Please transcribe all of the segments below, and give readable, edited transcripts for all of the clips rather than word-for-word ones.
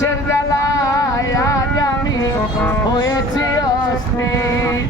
বিষের জ্বালায় আজ আমি হয়েছি অস্থির।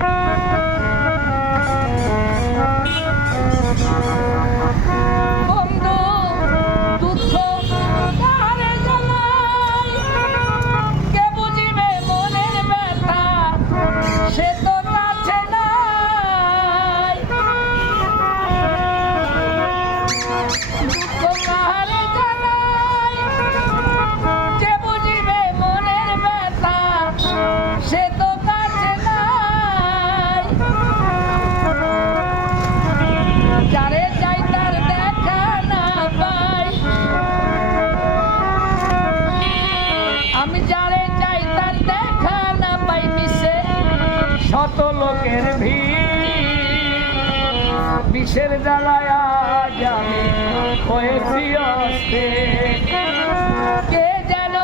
শত লোকের ভিড় বিষের জ্বালায় আজ আমি হয়েছি অস্থির। কে যেন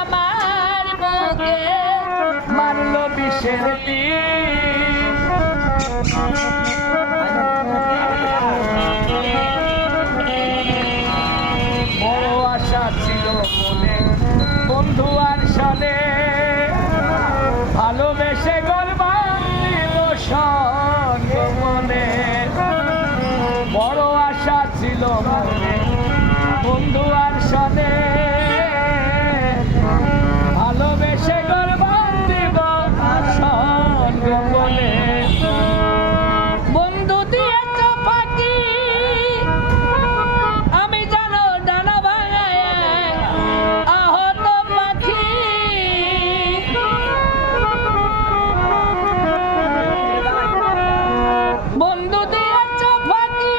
আমার বুকে মারলো বিষের তীর। বড় আশা ছিল মনে বন্ধু আর সাথে, ভালোবেসে মনে বড় আশা ছিল মনে বন্ধু আর সাথে, ভালোবেসে গর্বান দিব সঙ্গ বলে। বন্ধু দিয়েছ ফাঁকি আমি জানো ডানা ভাঙায় আহত পাখি। বন্ধু দিয়েছ ফাঁকি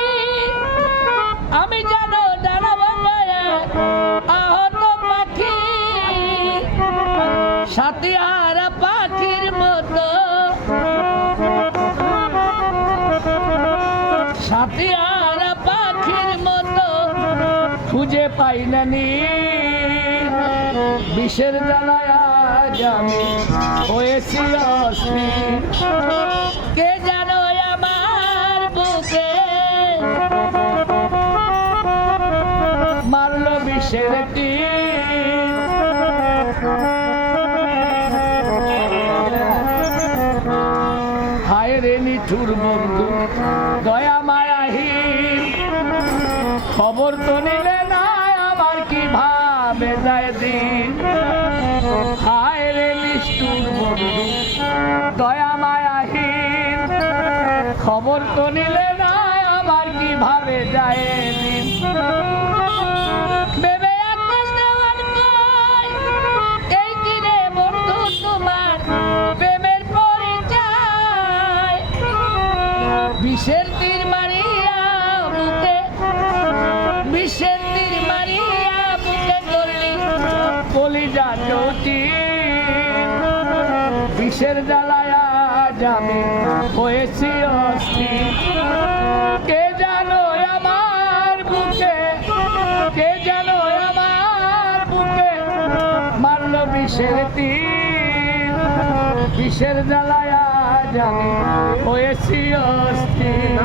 আমি জানো ডানা ভাঙায় আহত পাখি। সাথী আর পাখির মতো, সাথী আর পাখির মতো খুঁজে পাই না নি। বিষের জ্বালায় আজ আমি হয়েছি অস্থির। কে জানো আমার বুকে মারলো বিষের তীর। হায় রে নিঠুর বন্ধু দয়া মায়াহীন, খবর তো নিলে না আমার কিভাবে যায় দিন। হায় রে নিষ্ঠুর বন্ধু দয়া মায়াহীন, খবর তো নিলে না আমার কিভাবে যায় দিন। ভেবে আকাশ দেওয়ার কই এই কিরে বন্ধু তোমার প্রেমের পরিচয়। বিষের তীর মারিয়া বুকে, বিষের তীর মারিয়া বুকে করলি কলিজা চৌচির। বিষের জ্বালায় আজ আমি হয়েছি অস্থির। কে জানো আমার বুকে, কে জানো আমার বুকে মারলো বিষের তীর। বিষের জ্বালায় আজ আমি হয়েছি অস্থির।